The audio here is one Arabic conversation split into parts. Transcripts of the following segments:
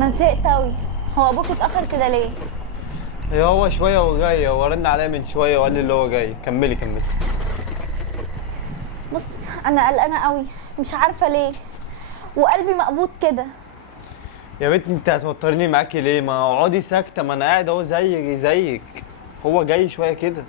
انا زهقت اوي. هو ابوك اتاخر كده ليه؟ هو شويه وجاي، هو رن عليا من شويه وقال لي اللي هو جاي. كملي كملي. بص، انا قلقانه قوي، مش عارفه ليه، وقلبي مقبوض كده. يا بنتي انت هتوتريني معاكي ليه؟ ما اقعدي ساكته، ما انا قاعد اهو زيك. هو جاي شويه كده.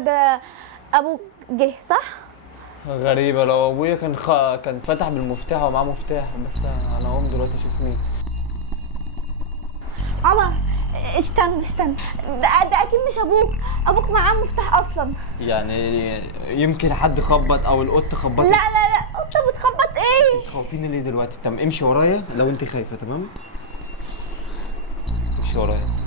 ده ابوك جه صح؟ غريبه، لو ابويا كان فتح بالمفتاح ومعاه مفتاح. بس انا هقوم دلوقتي اشوف مين. عمر، استنى، ده اكيد مش ابوك. ابوك معاه مفتاح اصلا. يعني يمكن حد خبط او القط خبطت. لا انت بتخبط ايه؟ تخوفيني ليه دلوقتي؟ طب امشي ورايا لو انت خايفه. تمام، امشي ورايا.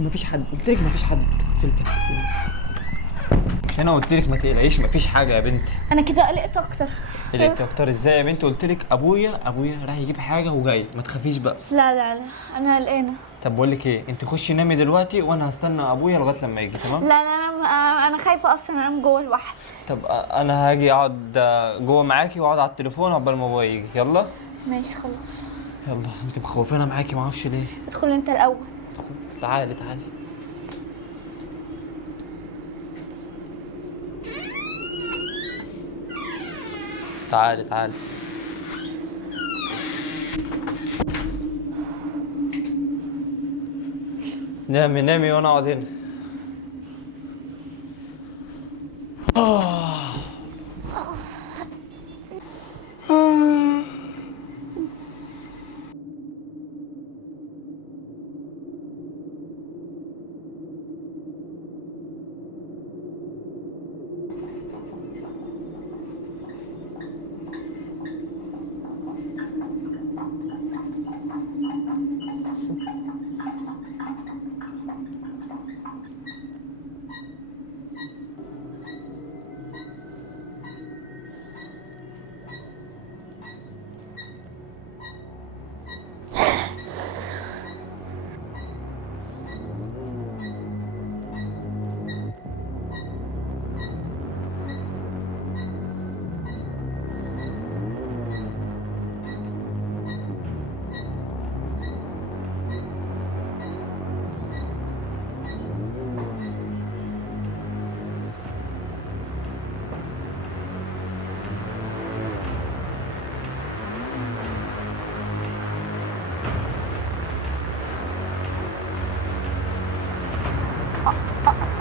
مفيش حد قلت لك مفيش حد في البيت. مش انا قلت لك ما تقلقيش؟ مفيش حاجه يا بنتي. انا كده قلقت اكتر. قلقت اكتر ازاي يا بنتي؟ قلت لك ابويا راح يجيب حاجه وجاي، ما تخافيش بقى. لا انا قلقانه. طب بقول لك ايه، انت خشي نامي دلوقتي وانا هستنى ابويا لغايه لما يجي. تمام؟ لا انا خايفه اصلا انام جوه لوحدي. طب انا هاجي اقعد جوه معاكي واقعد على التليفون عقبال ما ابويا يجي. يلا ماشي خلاص. يلا. انت مخوفانا معاكي، ما اعرفش ليه. ادخل انت الاول. تعالي تعالي. نامي وانا اقعد هنا.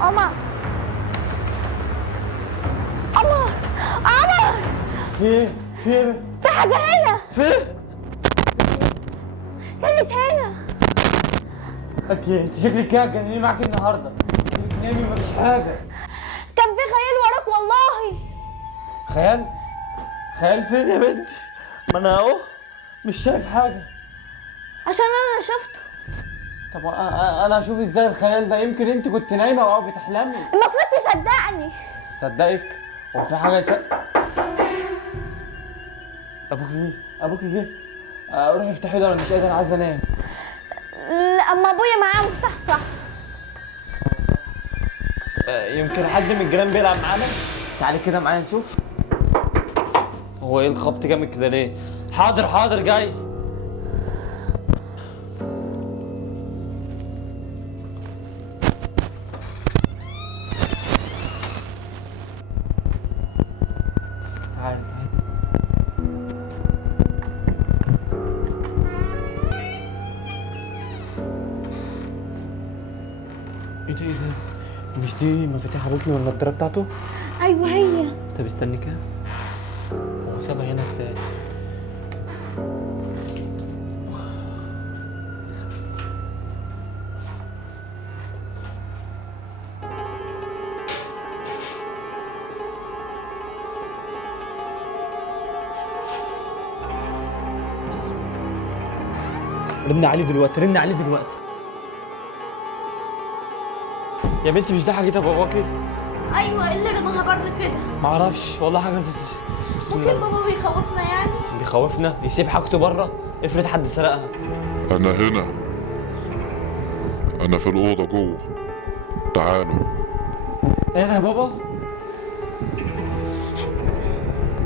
عمر في ايه؟ في حاجه هنا. في كانت هنا. انت شكلك كده هتجنني معاكي النهارده. نامي، مفيش حاجه. كان في خيال وراك والله. خيال فين يا بنتي؟ ما انا اهو مش شايف حاجه. عشان انا شفته. طب انا اشوف ازاي الخيال ده؟ يمكن انت كنت نايمه او بتحلمي. المفروض تصدقني. صدقك؟ هو في حاجه ابوك جه. روحي افتحي له، انا مش قادر، عايز انام. لا، اما ابويا معاه مفتاح صح. يمكن حد من الجيران بيلعب معانا. تعالي كده معايا نشوف. هو ايه الخبط جامد كده ليه؟ حاضر جاي. تعالي. ايه ده؟ مش دي مفاتيح ابوكي والنضاره بتاعته؟ ايوه هي. طب استني كده، هو سابها هنا ازاي؟ رن عليه دلوقتي، رن عليه دلوقتي. يا بنتي مش ده حاجة باباكي؟ ايوه، اللي رماها بره كده. معرفش والله حاجة. بسم ممكن الله. بابا بيخوفنا يعني؟ بيخوفنا؟ يسيب حاجته بره؟ افرض حد سرقها. أنا هنا، أنا في الأوضة جوه، تعالوا. ايه يا بابا؟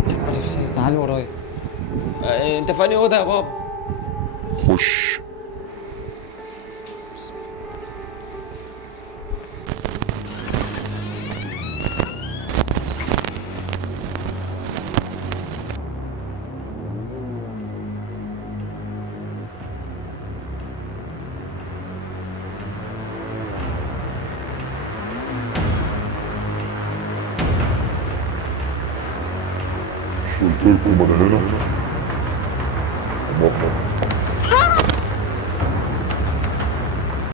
معرفش، تعالي ورايا. انت في انهي اوضه يا بابا؟ خش. مش قلتلكم أنا هنا؟ مطلع.